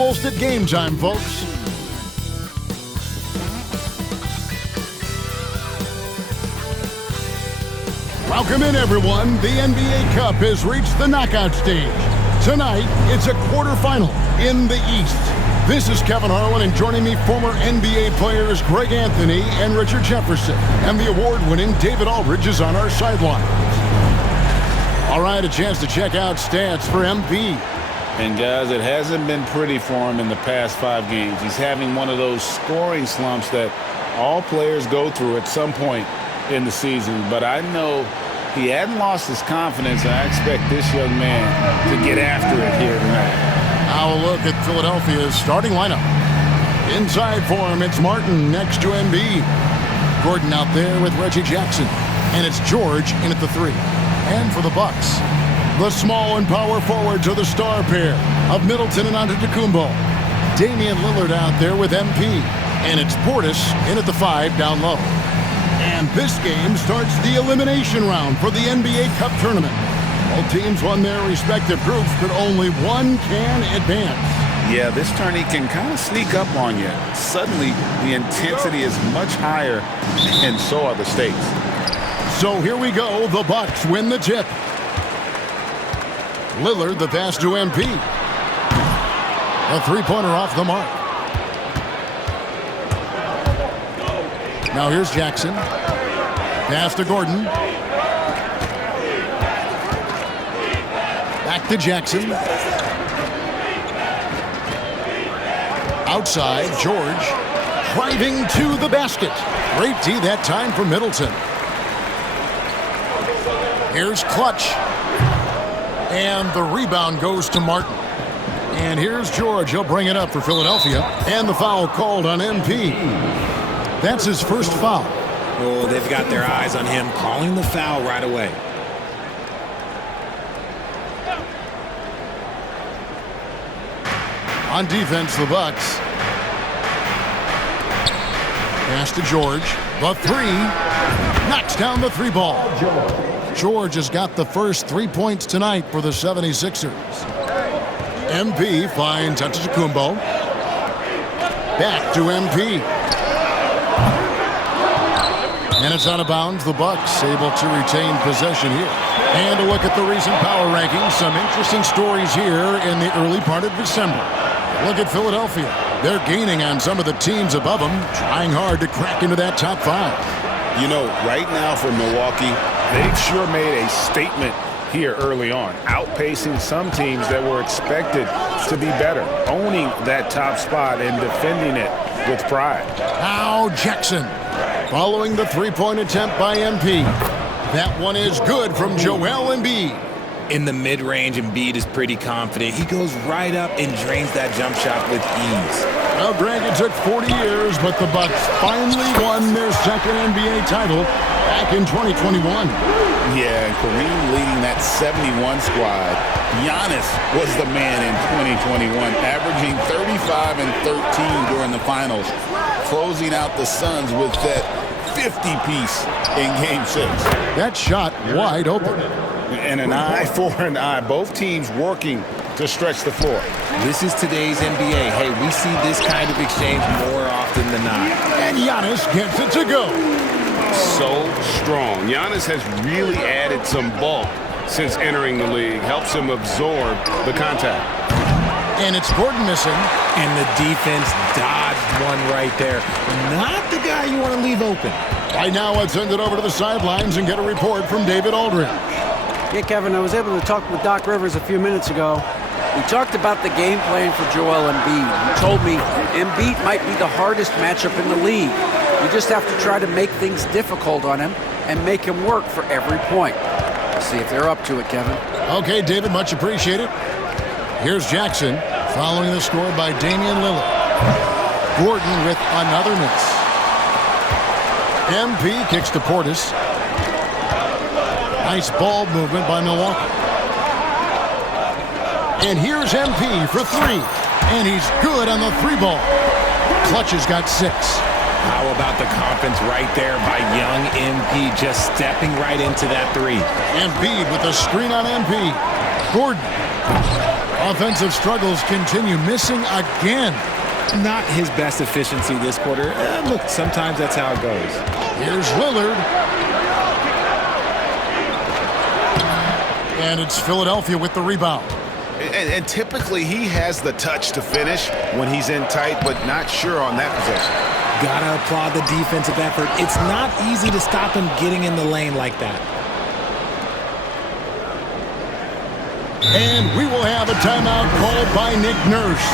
almost at game time, folks. Welcome in, everyone. The NBA Cup has reached the knockout stage. Tonight, it's a quarterfinal in the East. This is Kevin Harlan, and joining me, former NBA players Greg Anthony and Richard Jefferson. And the award-winning David Aldridge is on our sideline. All right, a chance to check out stats for MP. And guys, it hasn't been pretty for him in the past 5 games. He's having one of those scoring slumps that all players go through at some point in the season. But I know he hadn't lost his confidence, and I expect this young man to get after it here tonight. Now a look at Philadelphia's starting lineup. Inside for him, it's Martin next to Embiid. Gordon out there with Reggie Jackson. And it's George in at the 3. And for the Bucks, the small and power forwards are the star pair of Middleton and Antetokounmpo. Damian Lillard out there with MP. And it's Portis in at the 5 down low. And this game starts the elimination round for the NBA Cup tournament. All teams won their respective groups, but only one can advance. Yeah, this tourney can kind of sneak up on you. Suddenly, the intensity is much higher, and so are the stakes. So here we go. The Bucks win the tip. Lillard, the pass to MP. A three-pointer off the mark. Now here's Jackson. Pass to Gordon. Back to Jackson. Outside, George. Driving to the basket. Great D that time for Middleton. Here's Clutch. And the rebound goes to Martin. And here's George. He'll bring it up for Philadelphia. And the foul called on MP. That's his first foul. Oh, they've got their eyes on him, calling the foul right away. On defense, the Bucks. Pass to George. The 3. Knocks down the 3 ball. George has got the first 3 points tonight for the 76ers. MP finds Antetokounmpo. Back to MP. And it's out of bounds. The Bucks able to retain possession here. And a look at the recent power rankings. Some interesting stories here in the early part of December. Look at Philadelphia. They're gaining on some of the teams above them, trying hard to crack into that top 5. You know, right now for Milwaukee, they've sure made a statement here early on, outpacing some teams that were expected to be better, owning that top spot and defending it with pride. Now Jackson. Following the 3-point attempt by MP. That one is good from Joel Embiid. In the mid-range, Embiid is pretty confident. He goes right up and drains that jump shot with ease. Well, Greg, it took 40 years, but the Bucks finally won their second NBA title back in 2021. Yeah, and Kareem leading that 71 squad. Giannis was the man in 2021, averaging 35 and 13 during the finals, closing out the Suns with that 50-piece in Game 6. That shot wide open. And an eye for an eye. Both teams working to stretch the floor. This is today's NBA. Hey, we see this kind of exchange more often than not. And Giannis gets it to go. So strong. Giannis has really added some bulk since entering the league. Helps him absorb the contact. And it's Gordon missing. And the defense dodged one right there. Not the guy you want to leave open. Right now, let's send it over to the sidelines and get a report from David Aldridge. Yeah, Kevin, I was able to talk with Doc Rivers a few minutes ago. We talked about the game plan for Joel Embiid. He told me Embiid might be the hardest matchup in the league. We just have to try to make things difficult on him and make him work for every point. We'll see if they're up to it, Kevin. Okay, David, much appreciated. Here's Jackson, following the score by Damian Lillard. Gordon with another miss. MP kicks to Portis. Nice ball movement by Milwaukee. And here's MP for 3. And he's good on the 3 ball. Clutch has got 6. How about the confidence right there by young MP, just stepping right into that three. Embiid with the screen on MP. Gordon. Offensive struggles continue, missing again. Not his best efficiency this quarter. Look, sometimes that's how it goes. Here's Lillard. And it's Philadelphia with the rebound. And typically he has the touch to finish when he's in tight, but not sure on that possession. Gotta applaud the defensive effort. It's not easy to stop him getting in the lane like that. And we will have a timeout called by Nick Nurse.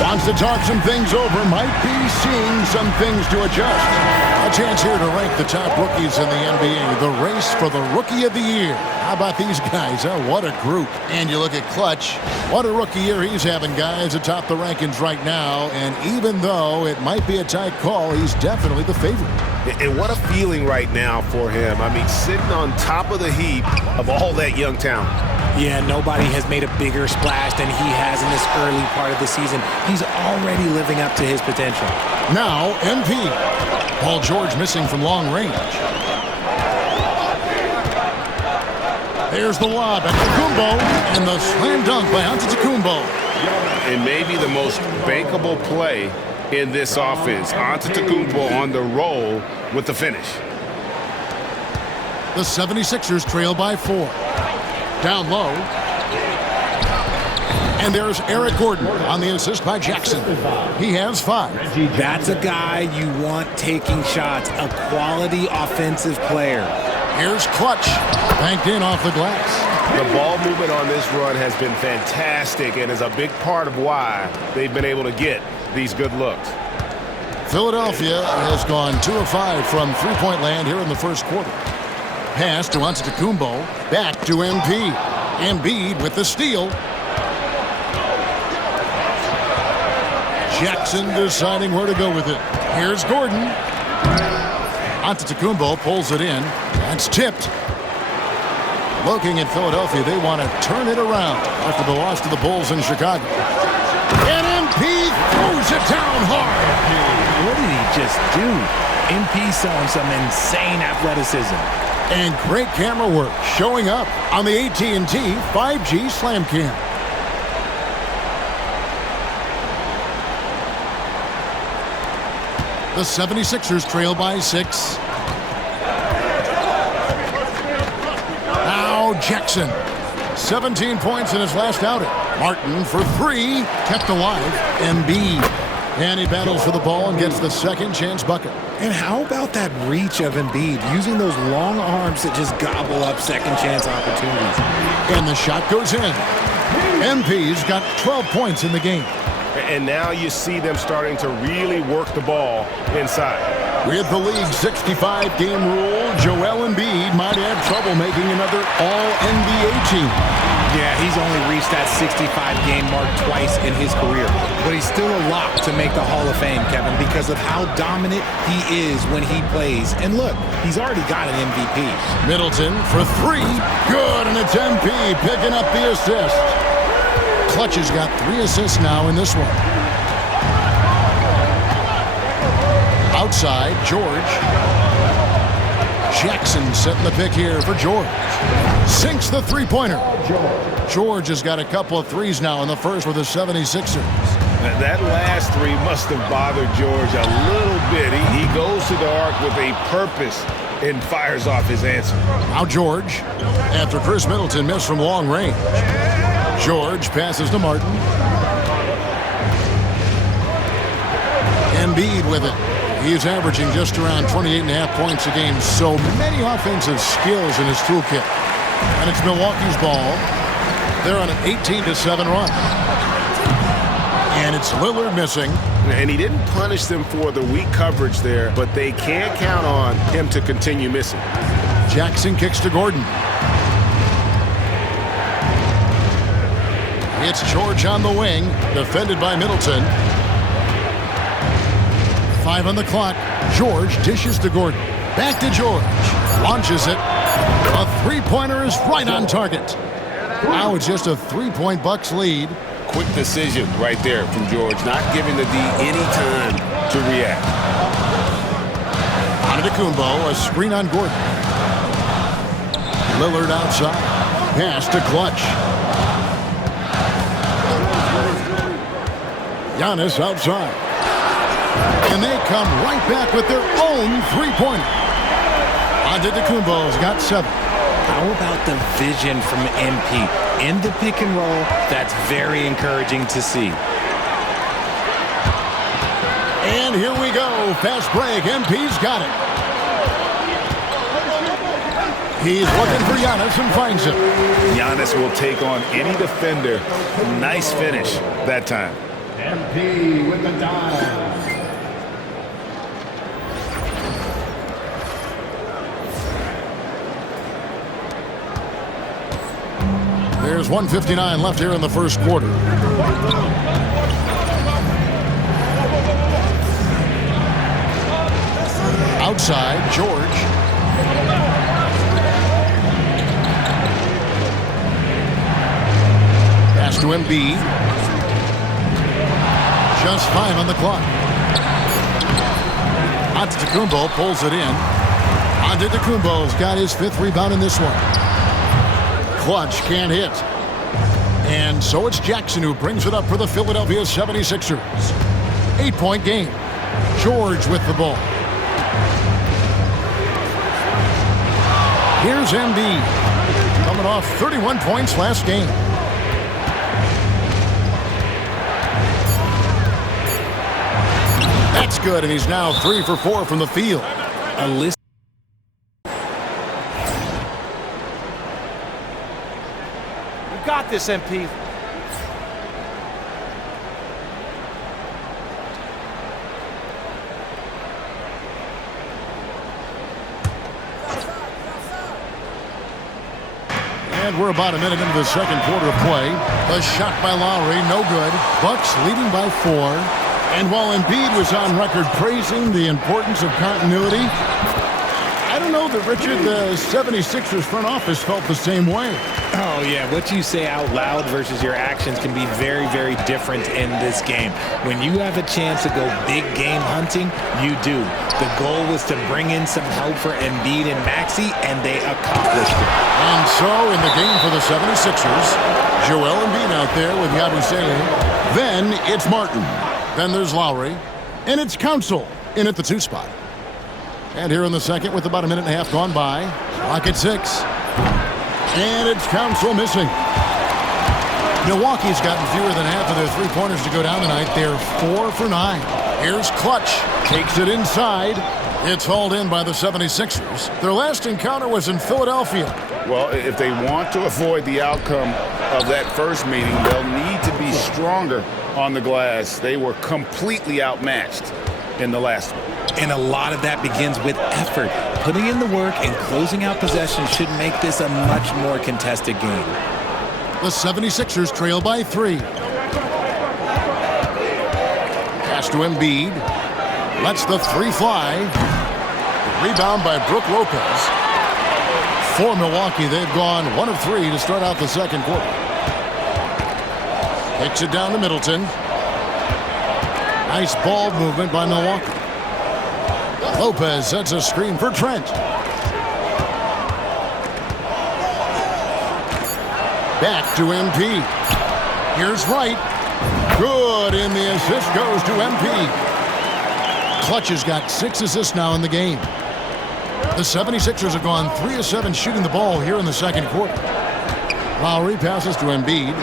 Wants to talk some things over, might be seeing some things to adjust. A chance here to rank the top rookies in the NBA. The race for the Rookie of the Year. How about these guys? Oh, what a group. And you look at Clutch. What a rookie year he's having, guys, atop the rankings right now. And even though it might be a tight call, he's definitely the favorite. And what a feeling right now for him. I mean, sitting on top of the heap of all that young talent. Yeah, nobody has made a bigger splash than he has in this early part of the season. He's already living up to his potential. Now, MP. Paul George missing from long range. There's the lob at Antetokounmpo, and the slam dunk by Antetokounmpo. And maybe the most bankable play in this offense. Antetokounmpo on the roll with the finish. The 76ers trail by 4. Down low. And there's Eric Gordon on the assist by Jackson. He has 5. That's a guy you want taking shots, a quality offensive player. Here's Clutch, banked in off the glass. The ball movement on this run has been fantastic and is a big part of why they've been able to get these good looks. Philadelphia has gone 2 of 5 from three-point land here in the first quarter. Pass to Antetokounmpo, back to MP. Embiid with the steal. Jackson deciding where to go with it. Here's Gordon. Antetokounmpo pulls it in. That's tipped. Looking at Philadelphia, they want to turn it around after the loss to the Bulls in Chicago. And MP throws it down hard. What did he just do? MP showing some insane athleticism. And great camera work showing up on the AT&T 5G Slam Cam. The 76ers trail by 6. Now Jackson. 17 points in his last outing. Martin for 3. Kept alive. Embiid. And he battles for the ball and gets the second chance bucket. And how about that reach of Embiid, using those long arms that just gobble up second chance opportunities. And the shot goes in. MP's got 12 points in the game. And now you see them starting to really work the ball inside. With the league's 65-game rule, Joel Embiid might have trouble making another All-NBA team. Yeah, he's only reached that 65-game mark twice in his career. But he's still a lock to make the Hall of Fame, Kevin, because of how dominant he is when he plays. And look, he's already got an MVP. Middleton for 3. Good, and it's MP picking up the assist. Clutch has got 3 assists now in this one. Outside, George. Jackson setting the pick here for George. Sinks the three-pointer. George has got a couple of threes now in the first with the 76ers. That last 3 must have bothered George a little bit. He goes to the arc with a purpose and fires off his answer. Now George, after Chris Middleton missed from long range. George passes to Martin. Embiid with it. He's averaging just around 28.5 points a game. So many offensive skills in his toolkit. And it's Milwaukee's ball. They're on an 18-7 run. And it's Lillard missing. And he didn't punish them for the weak coverage there, but they can't count on him to continue missing. Jackson kicks to Gordon. It's George on the wing, defended by Middleton. 5 on the clock. George dishes to Gordon. Back to George. Launches it. A three-pointer is right on target. Now it's just a 3-point Bucks lead. Quick decision right there from George, not giving the D any time to react. Antetokounmpo, a screen on Gordon. Lillard outside. Pass to Clutch. Giannis outside. And they come right back with their own three-pointer. Antetokounmpo's got 7. How about the vision from MP? In the pick and roll, that's very encouraging to see. And here we go. Fast break. MP's got it. He's looking for Giannis and finds him. Giannis will take on any defender. Nice finish that time. MP with the dive. There's 1:59 left here in the first quarter. Outside, George. Pass to Embiid. Just 5 on the clock. Antetokounmpo pulls it in. Antetokounmpo's got his 5th rebound in this one. Clutch can't hit. And so it's Jackson who brings it up for the Philadelphia 76ers. 8-point game. George with the ball. Here's Embiid. Coming off 31 points last game. That's good, and he's now 3 for 4 from the field. A list. You got this, MP. And we're about a minute into the second quarter of play. A shot by Lowry, no good. Bucks leading by 4. And while Embiid was on record praising the importance of continuity, I don't know that, Richard, the 76ers front office felt the same way. Oh, yeah. What you say out loud versus your actions can be very, very different in this game. When you have a chance to go big game hunting, you do. The goal was to bring in some help for Embiid and Maxey, and they accomplished it. And so, in the game for the 76ers, Joel Embiid out there with Yabusele. Then it's Martin. Then there's Lowry. And it's Council in at the 2 spot. And here in the second with about a minute and a half gone by. Clock at 6. And it's Council missing. Milwaukee's gotten fewer than half of their three-pointers to go down tonight. They're 4 for 9. Here's Clutch. Takes it inside. It's hauled in by the 76ers. Their last encounter was in Philadelphia. Well, if they want to avoid the outcome of that first meeting, they'll need to be stronger on the glass. They were completely outmatched in the last one. And a lot of that begins with effort. Putting in the work and closing out possession should make this a much more contested game. The 76ers trail by 3. Pass to Embiid. Lets the 3 fly. Rebound by Brook Lopez. For Milwaukee, they've gone 1 of 3 to start out the second quarter. Takes it down to Middleton. Nice ball movement by Milwaukee. Lopez sets a screen for Trent. Back to MP. Here's Wright. Good, and the assist goes to MP. Clutch has got 6 assists now in the game. The 76ers have gone 3 of 7 shooting the ball here in the second quarter. Lowry passes to Embiid.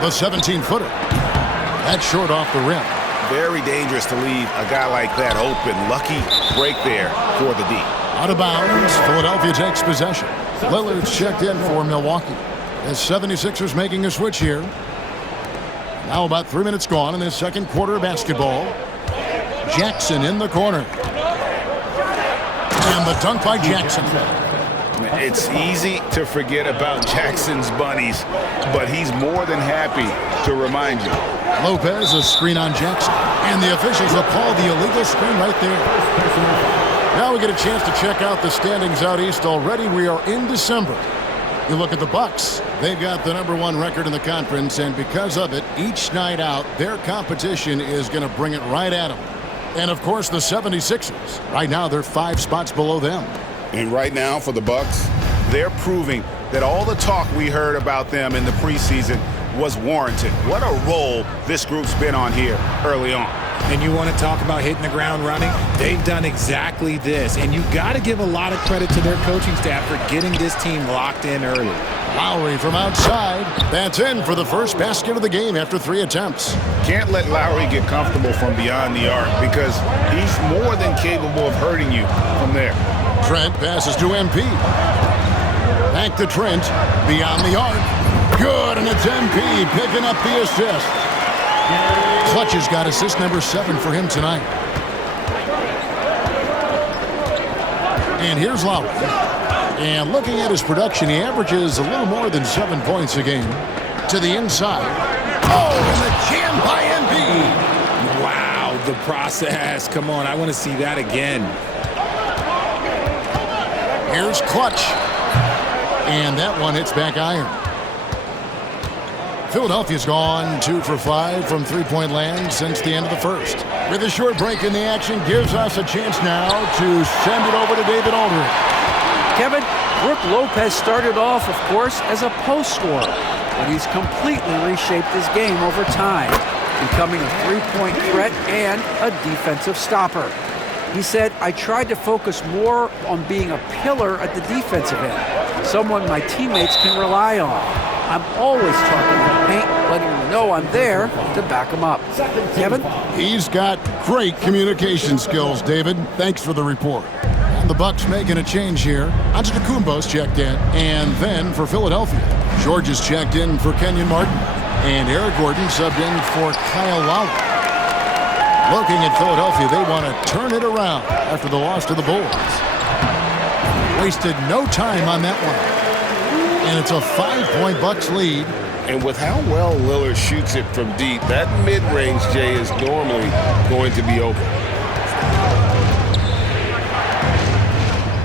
The 17-footer. That's short off the rim. Very dangerous to leave a guy like that open. Lucky break there for the D. Out of bounds. Philadelphia takes possession. Lillard's checked in for Milwaukee. The 76ers making a switch here. Now about 3 minutes gone in this second quarter of basketball. Jackson in the corner. And the dunk by Jackson. It's easy to forget about Jackson's bunnies, but he's more than happy to remind you. Lopez, a screen on Jackson. And the officials have called the illegal screen right there. Now we get a chance to check out the standings out east. Already we are in December. You look at the Bucks. They've got the #1 record in the conference, and because of it, each night out, their competition is going to bring it right at them. And, of course, the 76ers. Right now, they're 5 spots below them. And right now for the Bucks, They're proving that all the talk we heard about them in the preseason was warranted. What a role this group's been on here early on. And you want to talk about hitting the ground running? They've done exactly this. And you got to give a lot of credit to their coaching staff for getting this team locked in early. Lowry from outside. That's in for the first basket of the game after 3 attempts. Can't let Lowry get comfortable from beyond the arc because he's more than capable of hurting you from there. Trent passes to MP. Back to Trent. Beyond the arc. Good, and it's MP picking up the assist. Clutch has got assist number 7 for him tonight. And here's Lowry. And looking at his production, he averages a little more than 7 points a game. To the inside. Oh, and the jam by MP. Wow, the process. Come on, I want to see that again. Here's Clutch. And that one hits back iron. Philadelphia's gone 2 for 5 from three-point land since the end of the first. With a short break in the action, gives us a chance now to send it over to David Aldridge. Kevin, Brook Lopez started off, of course, as a post scorer, but he's completely reshaped his game over time, becoming a three-point threat and a defensive stopper. He said, I tried to focus more on being a pillar at the defensive end, someone my teammates can rely on. I'm always talking in the paint, letting them know I'm there to back them up. Kevin? He's got great communication skills, David. Thanks for the report. And the Bucks making a change here. Antetokounmpo's checked in. And then for Philadelphia, George is checked in for Kenyon Martin. And Eric Gordon subbed in for Kyle Lowry. Looking at Philadelphia, they want to turn it around after the loss to the Bulls. Wasted no time on that one. And it's a 5-point Bucks lead. and with how well Lillard shoots it from deep, that mid-range, Jay, is normally going to be open.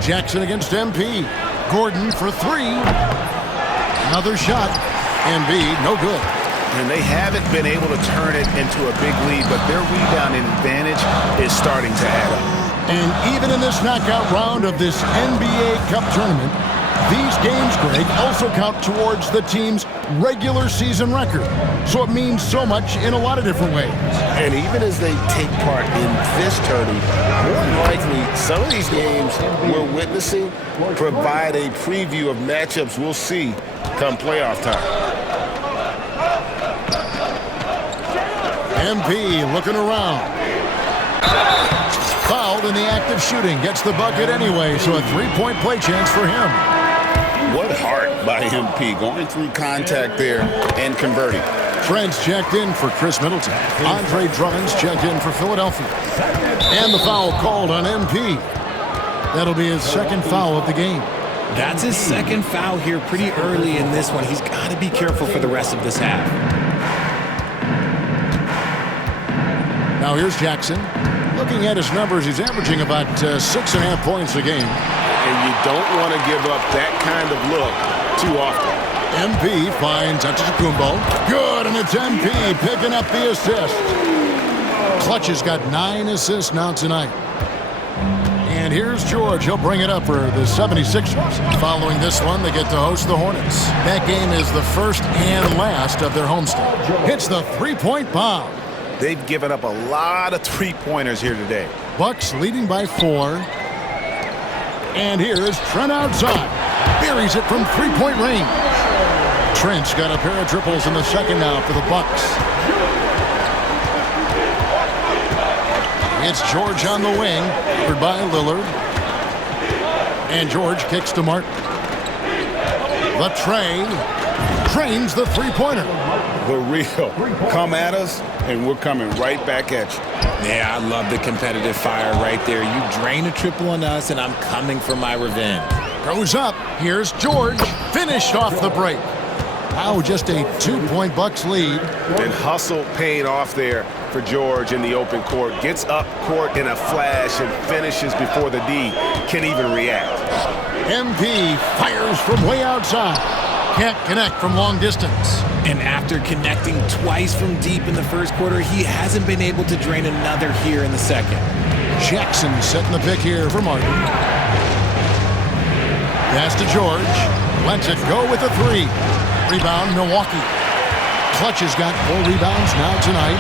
Jackson against MP. Gordon for 3. Another shot. Embiid, no good. And they haven't been able to turn it into a big lead, but their rebounding advantage is starting to add up. And even in this knockout round of this NBA Cup tournament, these games, Greg, also count towards the team's regular season record. So it means so much in a lot of different ways. And even as they take part in this tourney, more than likely, some of these games we're witnessing provide a preview of matchups we'll see come playoff time. MP looking around. Fouled in the act of shooting. Gets the bucket anyway, so a 3-point play chance for him. What heart by MP, going through contact there and converting. Trent's checked in for Chris Middleton. Andre Drummond's checked in for Philadelphia. And the foul called on MP. That'll be his second foul of the game. That's his second foul here pretty early in this one. He's got to be careful for the rest of this half. Now here's Jackson. Looking at his numbers, he's averaging about 6.5 points a game. And you don't want to give up that kind of look too often. MP finds Antetokounmpo. Good, and it's MP picking up the assist. Clutch has got 9 assists now tonight. And here's George. He'll bring it up for the 76ers. Following this one, they get to host the Hornets. That game is the first and last of their homestand. Hits the 3-point bomb. They've given up a lot of three-pointers here today. Bucks leading by 4. And here is Trent outside. Buries it from 3-point range. Trent's got a pair of triples in the second now for the Bucks. It's George on the wing, covered by Lillard. And George kicks to Martin. The tray drains the three-pointer. The real. Come at us, and we're coming right back at you. Yeah, I love the competitive fire right there. You drain a triple on us, and I'm coming for my revenge. Goes up. Here's George. Finished off the break. Now just a 2-point Bucks lead. And hustle paying off there for George in the open court. Gets up court in a flash and finishes before the D can even react. MP fires from way outside. Can't connect from long distance. And after connecting twice from deep in the first quarter, he hasn't been able to drain another here in the second. Jackson setting the pick here for Martin. Pass to George. Lets it go with a 3. Rebound, Milwaukee. Clutch has got 4 rebounds now tonight.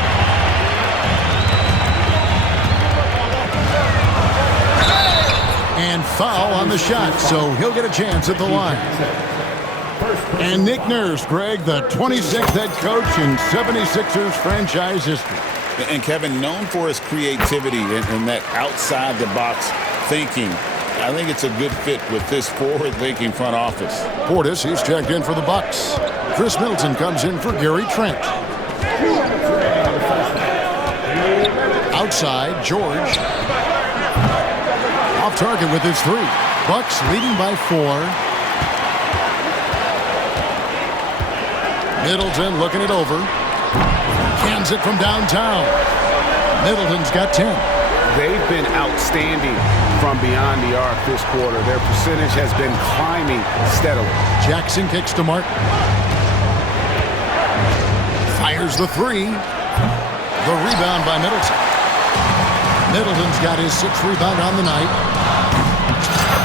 And foul on the shot, so he'll get a chance at the line. And Nick Nurse, Greg, the 26th head coach in 76ers franchise history. And Kevin, known for his creativity and that outside-the-box thinking, I think it's a good fit with this forward-thinking front office. Portis, he's checked in for the Bucks. Chris Middleton comes in for Gary Trent. Outside, George. Off target with his 3. Bucks leading by 4. Middleton looking it over. Cans it from downtown. Middleton's got 10. They've been outstanding from beyond the arc this quarter. Their percentage has been climbing steadily. Jackson kicks to Martin. Fires the 3. The rebound by Middleton. Middleton's got his 6th rebound on the night.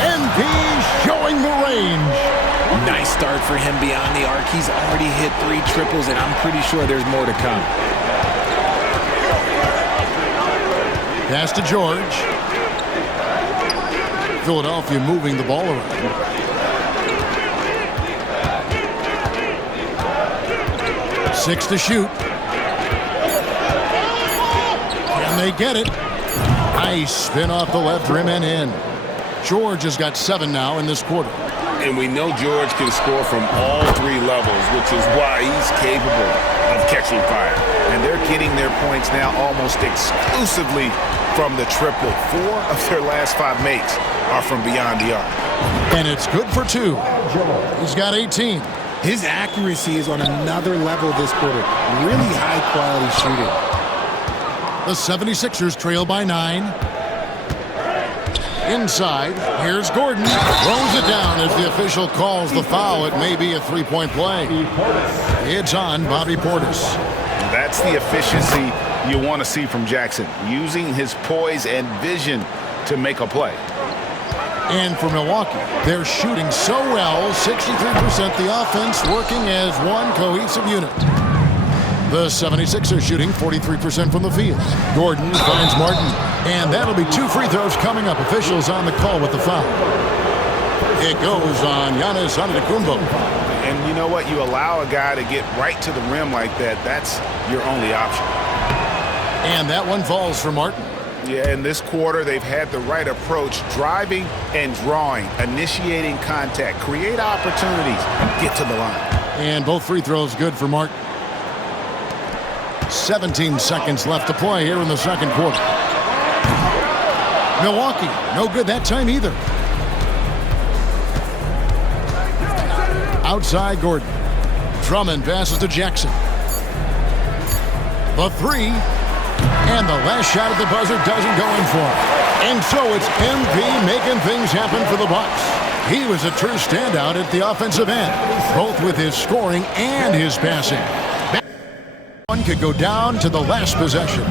MP showing the range. Nice start for him beyond the arc. He's already hit 3 triples, and I'm pretty sure there's more to come. Pass to George. Philadelphia moving the ball around. Six to shoot. Can they get it? Nice spin off the left rim and in. George has got 7 now in this quarter. And we know George can score from all 3 levels, which is why he's capable of catching fire. And they're getting their points now almost exclusively from the triple. 4 of their last 5 makes are from beyond the arc. And it's good for 2. He's got 18. His accuracy is on another level this quarter. Really high-quality shooting. The 76ers trail by 9. Inside, here's Gordon. Throws it down as the official calls the foul. It may be a 3-point play. It's on Bobby Portis. That's the efficiency you want to see from Jackson, using his poise and vision to make a play. And for Milwaukee, they're shooting so well, 63%, the offense working as one cohesive unit. The 76ers shooting 43% from the field. Gordon finds Martin, and that'll be 2 free throws coming up. Officials on the call with the foul. It goes on Giannis Antetokounmpo. And you know what? You allow a guy to get right to the rim like that, that's your only option. And that one falls for Martin. Yeah, in this quarter, they've had the right approach, driving and drawing, initiating contact, create opportunities, get to the line. And both free throws good for Martin. 17 seconds left to play here in the second quarter. Milwaukee, no good that time either. Outside Gordon. Drummond passes to Jackson. The 3. And the last shot at the buzzer doesn't go in for him. And so it's MP making things happen for the Bucks. He was a true standout at the offensive end, both with his scoring and his passing. One could go down to the last possession.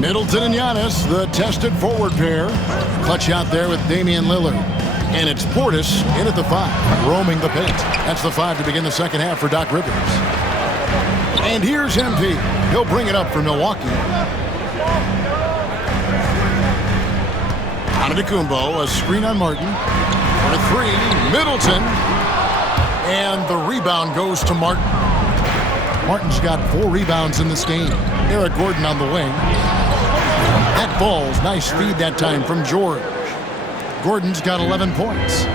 Middleton and Giannis, the tested forward pair. Clutch out there with Damian Lillard. And it's Portis in at the 5, roaming the paint. That's the 5 to begin the second half for Doc Rivers. And here's MP. He'll bring it up for Milwaukee. Antetokounmpo, a screen on Martin. For 3, Middleton. And the rebound goes to Martin. Martin's got 4 rebounds in this game. Eric Gordon on the wing. That ball's nice feed that time from George. Gordon's got 11 points.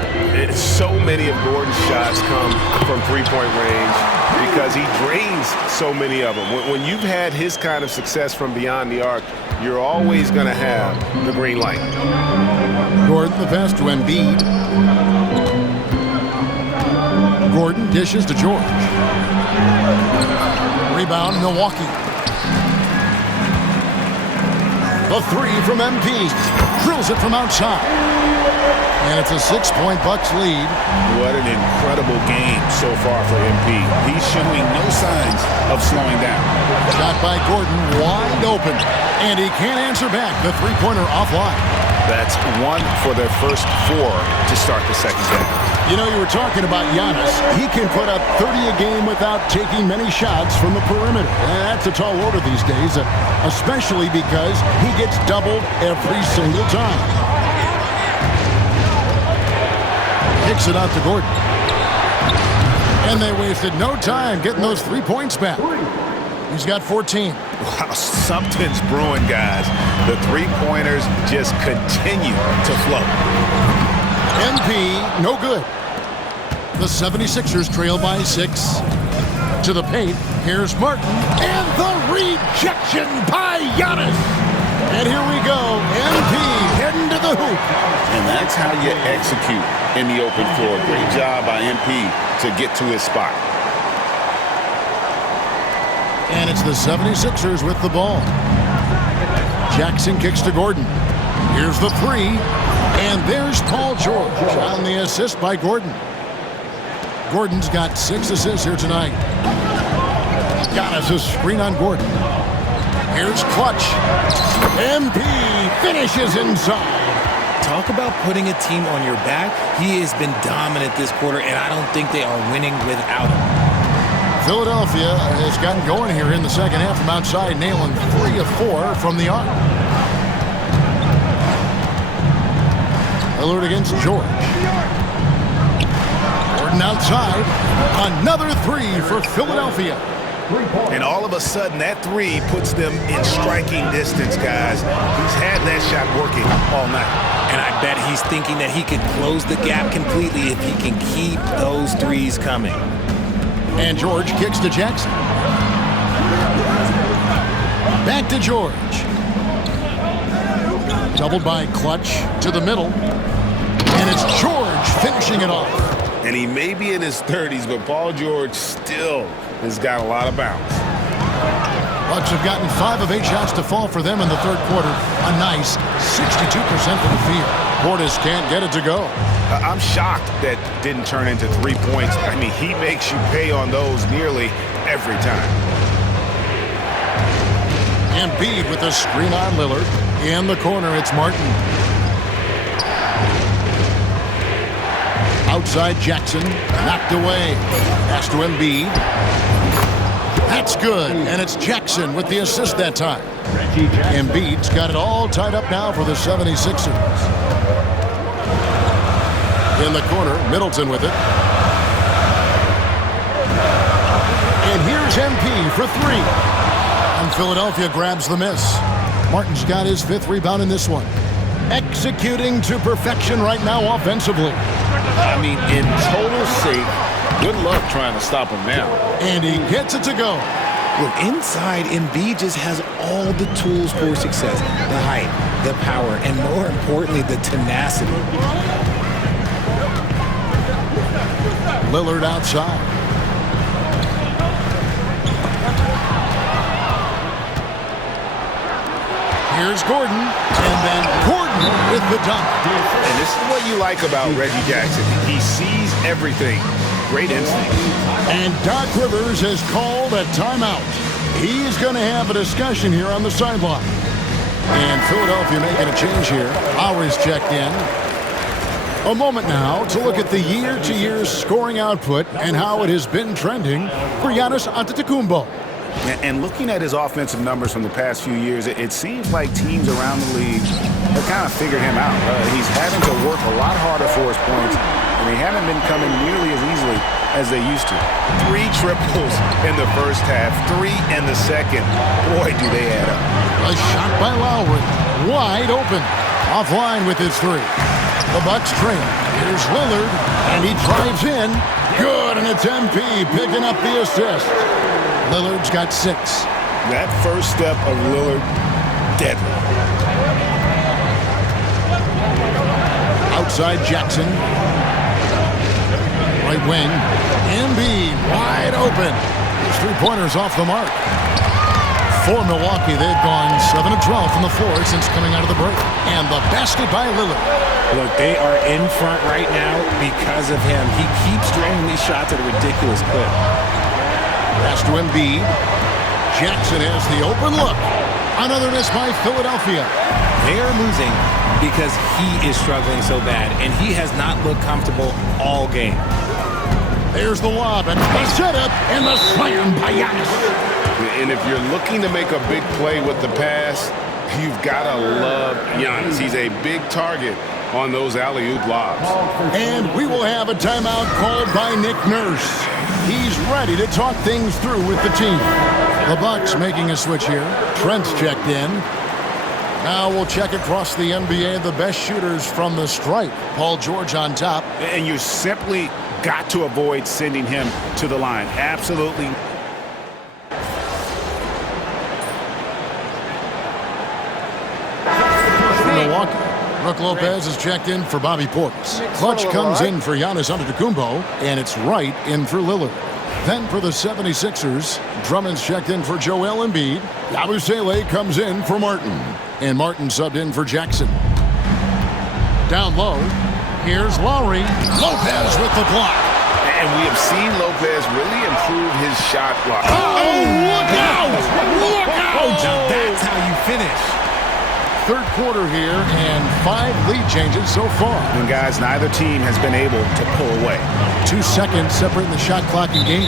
So many of Gordon's shots come from three-point range because he drains so many of them. When you've had his kind of success from beyond the arc, you're always going to have the green light. Gordon the pass to Embiid. Gordon dishes to George. Rebound, Milwaukee. The three from MP. Drills it from outside. And it's a 6-point Bucks lead. What an incredible game so far for MP. He's showing no signs of slowing down. Shot by Gordon, wide open. And he can't answer back. The three-pointer offline. That's one for their first 4 to start the second half. You know, you were talking about Giannis. He can put up 30 a game without taking many shots from the perimeter. And that's a tall order these days, especially because he gets doubled every single time. Kicks it out to Gordon. And they wasted no time getting those 3 points back. He's got 14. Wow, something's brewing, guys. The three-pointers just continue to flow. MP, no good. The 76ers trail by 6. To the paint, here's Martin. And the rejection by Giannis. And here we go. MP heading to the hoop. And that's how you execute in the open floor. Great job by MP to get to his spot. And it's the 76ers with the ball. Jackson kicks to Gordon. Here's the three. And there's Paul George on the assist by Gordon. Gordon's got 6 assists here tonight. Giannis a screen on Gordon. Here's Clutch. MP finishes inside. Talk about putting a team on your back. He has been dominant this quarter, and I don't think they are winning without him. Philadelphia has gotten going here in the second half from outside, nailing 3 of 4 from the arc. Lillard against George. Gordon outside. Another 3 for Philadelphia. And all of a sudden, that 3 puts them in striking distance, guys. He's had that shot working all night. And I bet he's thinking that he could close the gap completely if he can keep those 3s coming. And George kicks to Jackson. Back to George. Doubled by Clutch to the middle. And it's George finishing it off. And he may be in his 30s, but Paul George still has got a lot of bounce. Bucks have gotten 5 of 8 shots to fall for them in the third quarter. A nice 62% from the field. Portis can't get it to go. I'm shocked that didn't turn into 3 points. I mean, he makes you pay on those nearly every time. Embiid with a screen on Lillard. In the corner, it's Martin. Outside Jackson, knocked away. Pass to Embiid. That's good, and it's Jackson with the assist that time. Embiid's got it all tied up now for the 76ers. In the corner, Middleton with it. And here's MP for 3. And Philadelphia grabs the miss. Martin's got his 5th rebound in this one. Executing to perfection right now offensively. I mean, in total sync, good luck trying to stop him now. And he gets it to go. Look, inside, Embiid just has all the tools for success. The height, the power, and more importantly, the tenacity. Lillard outside. Here's Gordon, and then Gordon with the dunk. And this is what you like about Reggie Jackson. He sees everything. Great instinct. And Doc Rivers has called a timeout. He's going to have a discussion here on the sideline. And Philadelphia making a change here. Hours checked in. A moment now to look at the year-to-year scoring output and how it has been trending for Giannis Antetokounmpo. And looking at his offensive numbers from the past few years, it seems like teams around the league have kind of figured him out. He's having to work a lot harder for his points, and they haven't been coming nearly as easily as they used to. 3 triples in the first half, 3 in the second. Boy, do they add up. A shot by Lowry, wide open, offline with his 3. The Bucks train. Here's Lillard, and he drives in. Good, and it's MP picking up the assist. Lillard's got 6. That first step of Lillard, deadly. Outside Jackson. Right wing. Embiid wide open. His 3-pointers off the mark. For Milwaukee, they've gone 7 of 12 from the floor since coming out of the break. And the basket by Lillard. Look, they are in front right now because of him. He keeps draining these shots at a ridiculous clip. Pass to Embiid. Jackson has the open look. Another miss by Philadelphia. They are losing because he is struggling so bad, and he has not looked comfortable all game. There's the lob, and the setup, and the slam by Giannis. And if you're looking to make a big play with the pass, you've got to love Giannis. He's a big target on those alley-oop lobs. And we will have a timeout called by Nick Nurse. He's ready to talk things through with the team. The Bucks making a switch here. Trent's checked in. Now we'll check across the NBA the best shooters from the stripe. Paul George on top. And you simply got to avoid sending him to the line. Absolutely. Milwaukee. Brook Lopez is checked in for Bobby Portis. Clutch comes in for Giannis Antetokounmpo, and it's Wright in for Lillard. Then for the 76ers, Drummond's checked in for Joel Embiid. Yabusele comes in for Martin. And Martin subbed in for Jackson. Down low, here's Lowry. Lopez with the block. And we have seen Lopez really improve his shot block. Oh, look out! Look Oh, out! now that's how you finish. Third quarter here, and 5 lead changes so far. And guys, neither team has been able to pull away. 2 seconds separating the shot clock and game.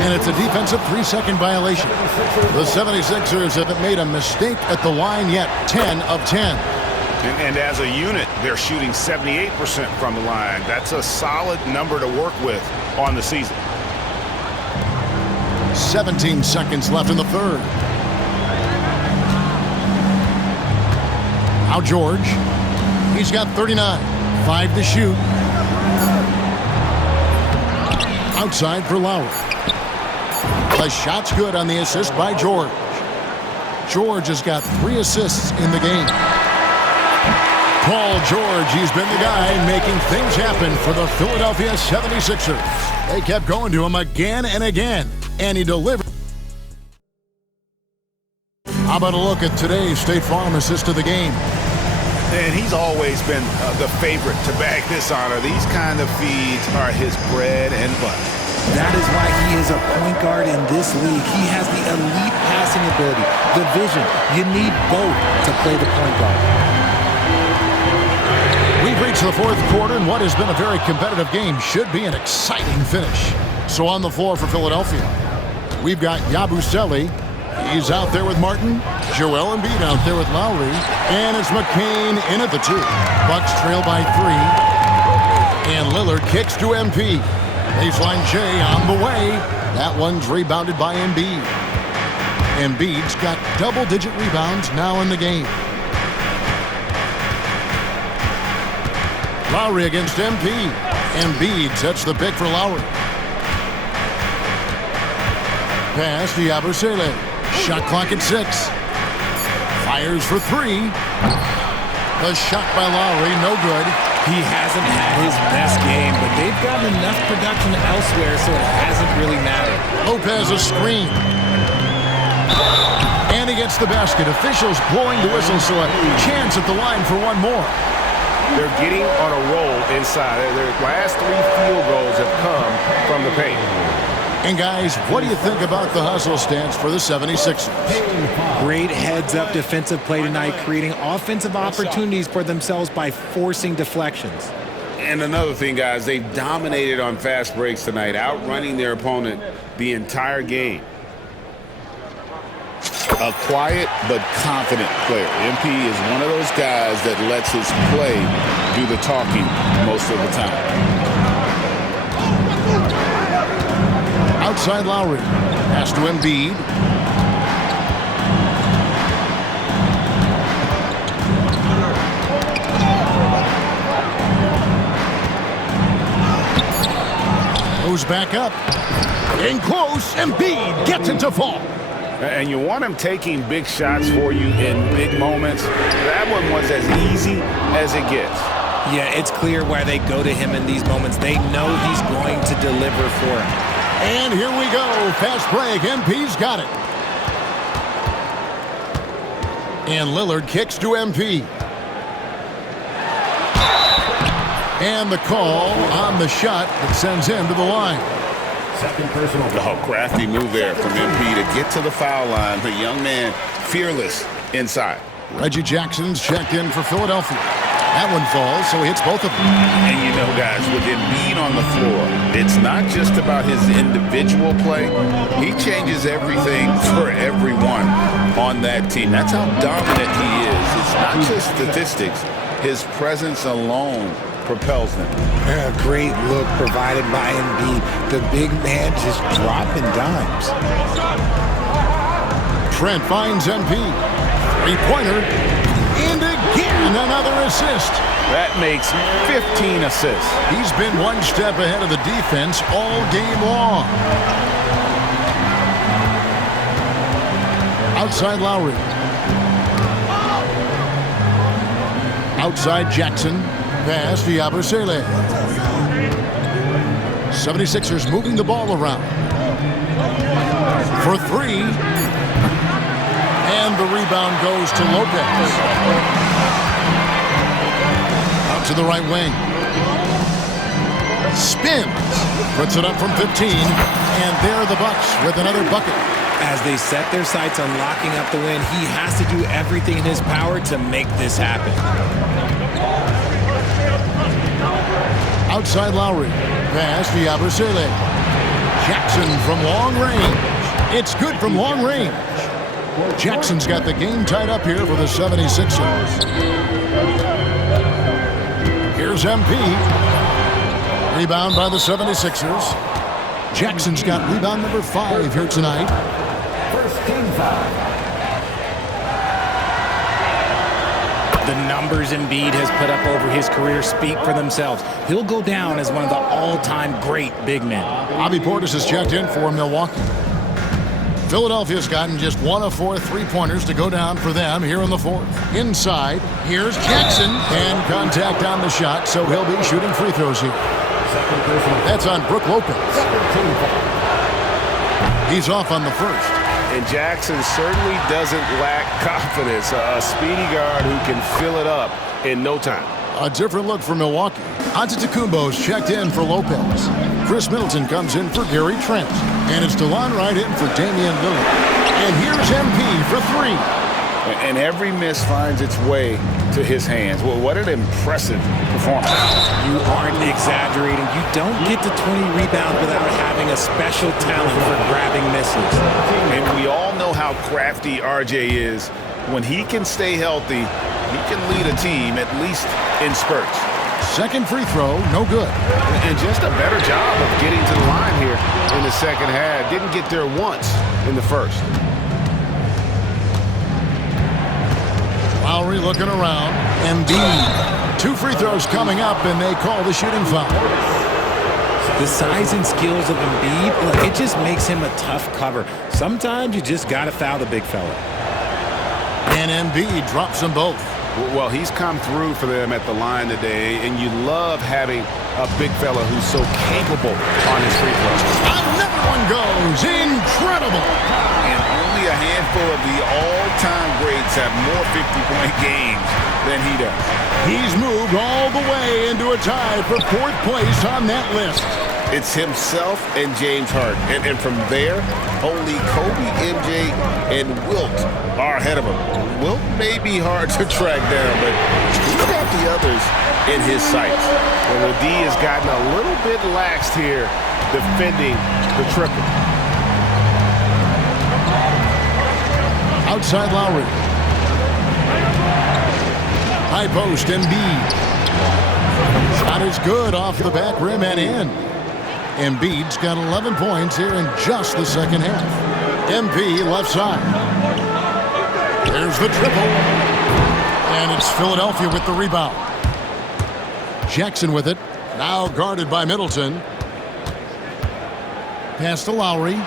And it's a defensive 3-second violation. The 76ers haven't made a mistake at the line yet. 10 of 10. And as a unit, they're shooting 78% from the line. That's a solid number to work with on the season. 17 seconds left in the third. Now George. He's got 39. 5 to shoot. Outside for Lowry. The shot's good on the assist by George. George has got 3 assists in the game. Paul George, he's been the guy making things happen for the Philadelphia 76ers. They kept going to him again and again, and he delivered. How about a look at today's State Farm assist of the game? And he's always been the favorite to bag this honor. These kind of feeds are his bread and butter. That is why he is a point guard in this league. He has the elite passing ability, the vision. You need both to play the point guard. We've reached the fourth quarter, and what has been a very competitive game should be an exciting finish. So on the floor for Philadelphia, we've got Yabusele. He's out there with Martin. Joel Embiid out there with Lowry. And it's McCain in at the 2. Bucks trail by 3. And Lillard kicks to MP. Baseline J on the way. That one's rebounded by Embiid. Embiid's got double-digit rebounds now in the game. Lowry against MP. Embiid sets the pick for Lowry. Pass to Yabusele. Shot clock at 6. Fires for 3. The shot by Lowry, no good. He hasn't had his best game, but they've gotten enough production elsewhere, so it hasn't really mattered. Lopez a screen. And he gets the basket. Officials blowing the whistle, so a chance at the line for one more. They're getting on a roll inside. Their last 3 field goals have come from the paint. And guys, what do you think about the hustle stance for the 76ers? Great heads-up defensive play tonight, creating offensive opportunities for themselves by forcing deflections. And another thing, guys, they've dominated on fast breaks tonight, outrunning their opponent the entire game. A quiet but confident player. MP is one of those guys that lets his play do the talking most of the time. Outside Lowry. Pass to Embiid. Goes back up. In close. Embiid gets it to fall. And you want him taking big shots for you in big moments. That one was as easy as it gets. Yeah, it's clear why they go to him in these moments. They know he's going to deliver for him. And here we go. Fast break. MP's got it. And Lillard kicks to MP. And the call on the shot that sends him to the line. Second personal. Oh, crafty move there from MP to get to the foul line. The young man, fearless inside. Reggie Jackson's checked in for Philadelphia. That one falls, so he hits both of them. And you know, guys, with Embiid on the floor, it's not just about his individual play. He changes everything for everyone on that team. That's how dominant he is. It's not just statistics. His presence alone propels them. A great look provided by Embiid. The big man just dropping dimes. Trent finds MP. Three-pointer. And again, another assist. That makes 15 assists. He's been one step ahead of the defense all game long. Outside Lowry. Outside Jackson. Pass to Yabusele. 76ers moving the ball around. For three. And the rebound goes to Lopez. Out to the right wing. Spins. Puts it up from 15. And there are the Bucks with another bucket. As they set their sights on locking up the win, he has to do everything in his power to make this happen. Outside Lowry. Pass to Yabusele. Jackson from long range. It's good from long range. Jackson's got the game tied up here for the 76ers. Here's MP. Rebound by the 76ers. Jackson's got rebound number 5 here tonight. First team foul. The numbers Embiid has put up over his career speak for themselves. He'll go down as one of the all-time great big men. Bobby Portis has checked in for Milwaukee. Philadelphia's gotten just 1 of 4 three-pointers to go down for them here in the fourth. Inside, here's Jackson. And contact on the shot, so he'll be shooting free throws here. That's on Brook Lopez. He's off on the first. And Jackson certainly doesn't lack confidence. A speedy guard who can fill it up in no time. A different look for Milwaukee. Antetokounmpo's checked in for Lopez. Chris Middleton comes in for Gary Trent. And it's DeLon Wright in for Damian Lillard. And here's MP for 3. And every miss finds its way to his hands. Well, what an impressive performance. You aren't exaggerating. You don't get to 20 rebounds without having a special talent for grabbing misses. And we all know how crafty RJ is. When he can stay healthy, he can lead a team, at least in spurts. Second free throw, no good. And just a better job of getting to the line here in the second half. Didn't get there once in the first. Lowry looking around. Embiid. 2 free throws coming up, and they call the shooting foul. The size and skills of Embiid, it just makes him a tough cover. Sometimes you just got to foul the big fella. And Embiid drops them both. Well, he's come through for them at the line today, and you love having a big fella who's so capable on his free throws. Another one goes. Incredible. And only a handful of the all-time greats have more 50-point games than he does. He's moved all the way into a tie for 4th place on that list. It's himself and James Harden. And from there, only Kobe, MJ, and Wilt are ahead of him. Wilt may be hard to track down, but he's got the others in his sights. Well, D has gotten a little bit laxed here defending the triple. Outside Lowry. High post, Embiid. Shot is good off the back rim and in. Embiid's got 11 points here in just the second half. MP left side. There's the triple. And it's Philadelphia with the rebound. Jackson with it. Now guarded by Middleton. Pass to Lowry.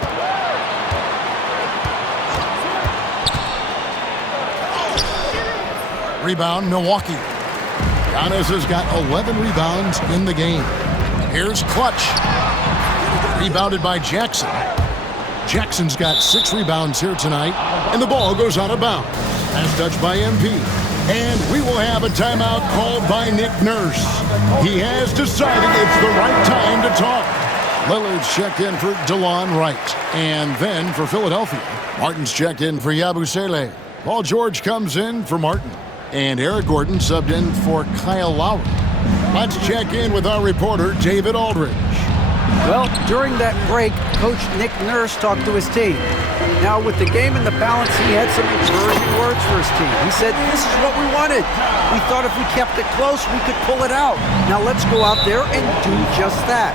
Rebound, Milwaukee. Giannis has got 11 rebounds in the game. Here's Clutch. Rebounded by Jackson. Jackson's got 6 rebounds here tonight, and the ball goes out of bounds. Pass touch by MP. And we will have a timeout called by Nick Nurse. He has decided it's the right time to talk. Lillard's checked in for DeLon Wright. And then for Philadelphia, Martin's checked in for Yabusele. Paul George comes in for Martin. And Eric Gordon subbed in for Kyle Lowry. Let's check in with our reporter, David Aldridge. Well, during that break, Coach Nick Nurse talked to his team. Now, with the game in the balance, he had some encouraging words for his team. He said, this is what we wanted. We thought if we kept it close, we could pull it out. Now, let's go out there and do just that.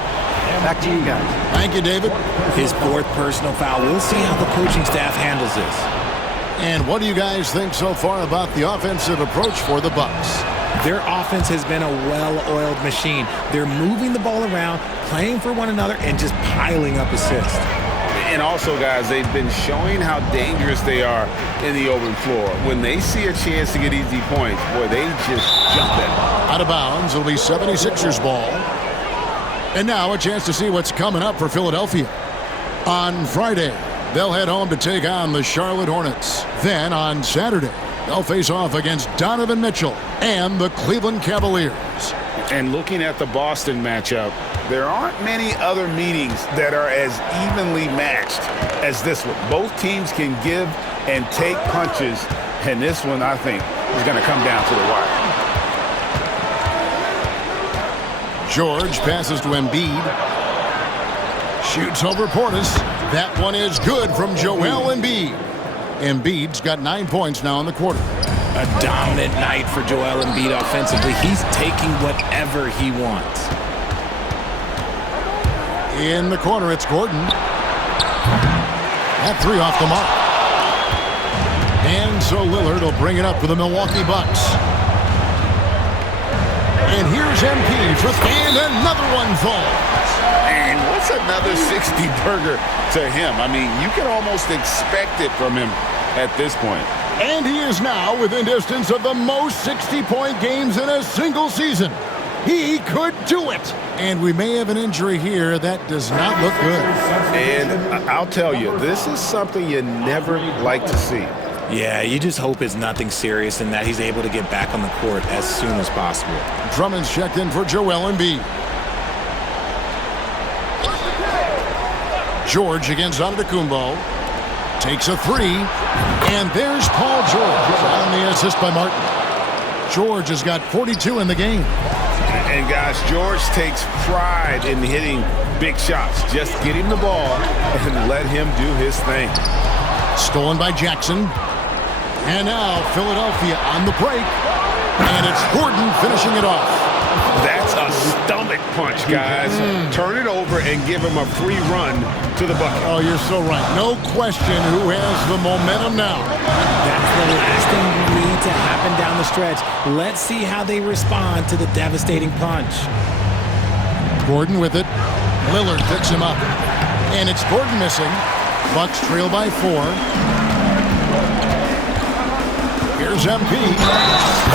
Back to you guys. Thank you, David. His 4th personal foul. We'll see how the coaching staff handles this. And what do you guys think so far about the offensive approach for the Bucks? Their offense has been a well-oiled machine. They're moving the ball around, playing for one another, and just piling up assists. And also, guys, they've been showing how dangerous they are in the open floor. When they see a chance to get easy points, boy, they just jump at it. Out of bounds, it'll be 76ers ball. And now a chance to see what's coming up for Philadelphia. On Friday, they'll head home to take on the Charlotte Hornets. Then on Saturday, they'll face off against Donovan Mitchell and the Cleveland Cavaliers. And looking at the Boston matchup, there aren't many other meetings that are as evenly matched as this one. Both teams can give and take punches, and this one, I think, is going to come down to the wire. George passes to Embiid. Shoots over Portis. That one is good from Joel Embiid. Embiid's got 9 points now in the quarter. A dominant night for Joel Embiid offensively. He's taking whatever he wants. In the corner, it's Gordon. That 3 off the mark. And so Lillard will bring it up for the Milwaukee Bucks. And here's MP for and another one falls. And what's another 60-burger to him? I mean, you can almost expect it from him at this point. And he is now within distance of the most 60-point games in a single season. He could do it. And we may have an injury here that does not look good. And I'll tell you, this is something you never like to see. Yeah, you just hope it's nothing serious and that he's able to get back on the court as soon as possible. Drummond's checked in for Joel Embiid. George against Antetokounmpo. Takes a 3. And there's Paul George on the assist by Martin. George has got 42 in the game. And guys, George takes pride in hitting big shots. Just get him the ball and let him do his thing. Stolen by Jackson. And now Philadelphia on the break. And it's Gordon finishing it off. That's a stomach punch, guys. Turn it over and give him a free run to the bucket. Oh, you're so right. No question who has the momentum now. That's the last thing we need to happen down the stretch. Let's see how they respond to the devastating punch. Gordon with it. Lillard picks him up. And it's Gordon missing. Bucks trail by 4. Here's MP.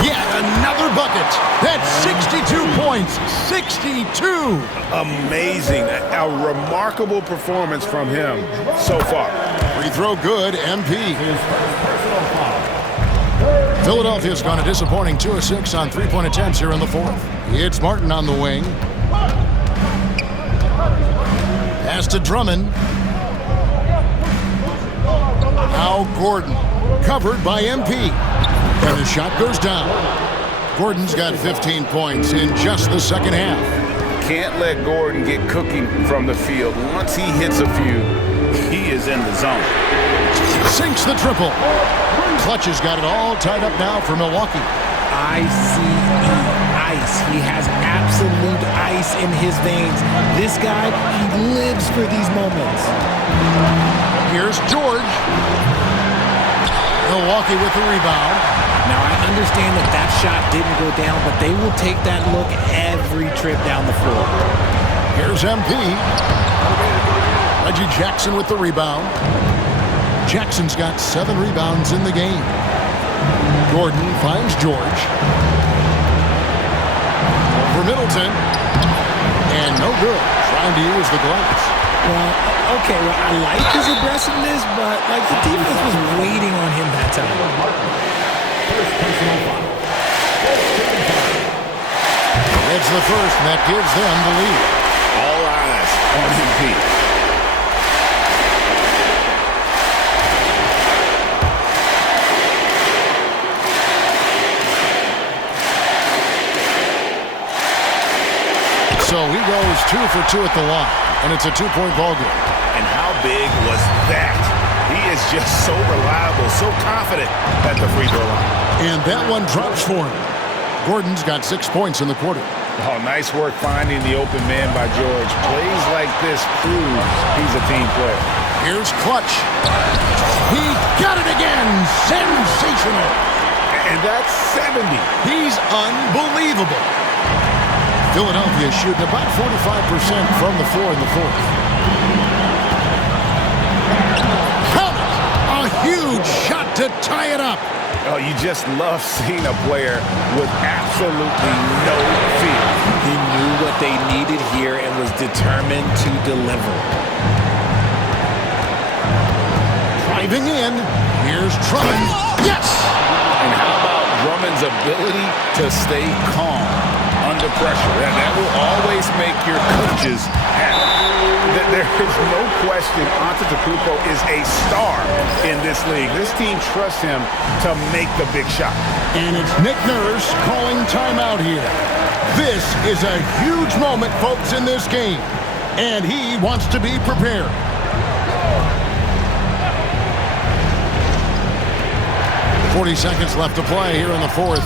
Yet another bucket. That's 62 points. 62. Amazing. A remarkable performance from him so far. Free throw good. MP. Philadelphia's gone a disappointing 2 of 6 on three-point attempts here in the 4th. It's Martin on the wing. Pass to Drummond. Now Gordon. Covered by MP. And the shot goes down. Gordon's got 15 points in just the second half. Can't let Gordon get cooking from the field. Once he hits a few, he is in the zone. Sinks the triple. Clutch has got it all tied up now for Milwaukee. ICE. He has absolute ice in his veins. This guy, he lives for these moments. Here's George. Milwaukee with the rebound. Now, I understand that shot didn't go down, but they will take that look every trip down the floor. Here's MP. Reggie Jackson with the rebound. Jackson's got 7 rebounds in the game. Gordon finds George. For Middleton. And no good. Trying to use the glass. Well, okay, well, I like his aggressiveness, but like the defense was waiting on him that time. It's the first, and that gives them the lead. All eyes on MP. So he goes 2 for 2 at the line, and it's a 2-point ball game. And how big was that? He is just so reliable, so confident at the free throw line. And that one drops for him. Gordon's got 6 points in the quarter. Oh, nice work finding the open man by George. Plays like this proves he's a team player. Here's Clutch. He got it again. Sensational. And that's 70. He's unbelievable. Philadelphia shooting about 45% from the floor in the fourth. Count it! A huge shot to tie it up. Oh, you just love seeing a player with absolutely no fear. He knew what they needed here and was determined to deliver. Driving in. Here's Drummond. Yes! And how about Drummond's ability to stay calm under pressure? That will always make your coaches happy. There is no question Antetokounmpo is a star in this league. This team trusts him to make the big shot. And it's Nick Nurse calling timeout here. This is a huge moment, folks, in this game. And he wants to be prepared. "40 seconds left to play here in the fourth.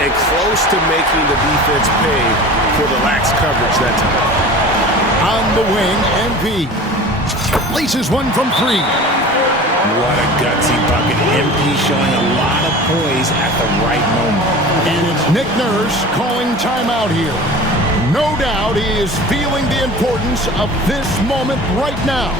And close to making the defense pay for the lax coverage that time. On the wing, MP. Laces one from 3. What a gutsy bucket. MP showing a lot of poise at the right moment. And it's Nick Nurse calling timeout here. No doubt he is feeling the importance of this moment right now.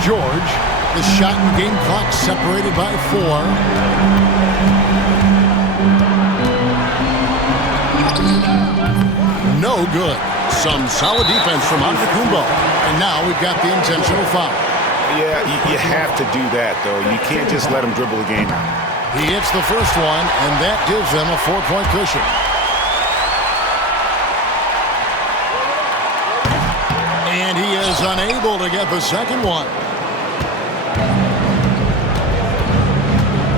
George, the shot and game clock separated by 4. No good. Some solid defense from Antetokounmpo. And now we've got the intentional foul. Yeah, you have to do that, though. You can't just let him dribble the game out. He hits the first one, and that gives them a 4-point cushion. And he is unable to get the second one.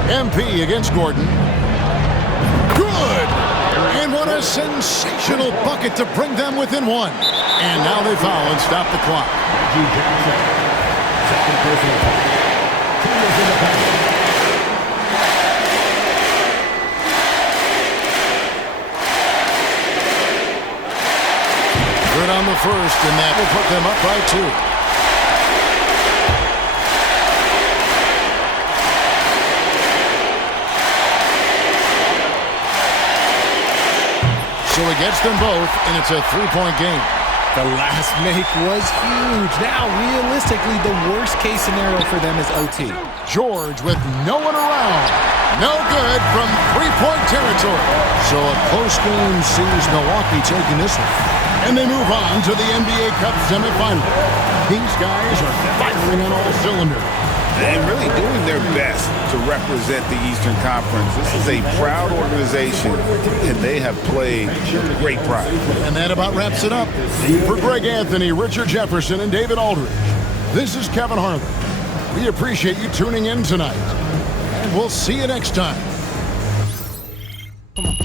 MP against Gordon. Good! And what a sensational bucket to bring them within 1. And now they foul and stop the clock. Second personal foul. 2 is in the penalty. Good on the first, and that will put them up by 2. So he gets them both, and it's a 3-point game. The last make was huge. Now, realistically, the worst-case scenario for them is OT. George with no one around. No good from 3-point territory. So a close game sees Milwaukee taking this one. And they move on to the NBA Cup semifinal. These guys are firing on all cylinders. And really doing their best to represent the Eastern Conference. This is a proud organization, and they have played with great pride. And that about wraps it up. For Greg Anthony, Richard Jefferson, and David Aldridge, this is Kevin Harlan. We appreciate you tuning in tonight. And we'll see you next time. Come on.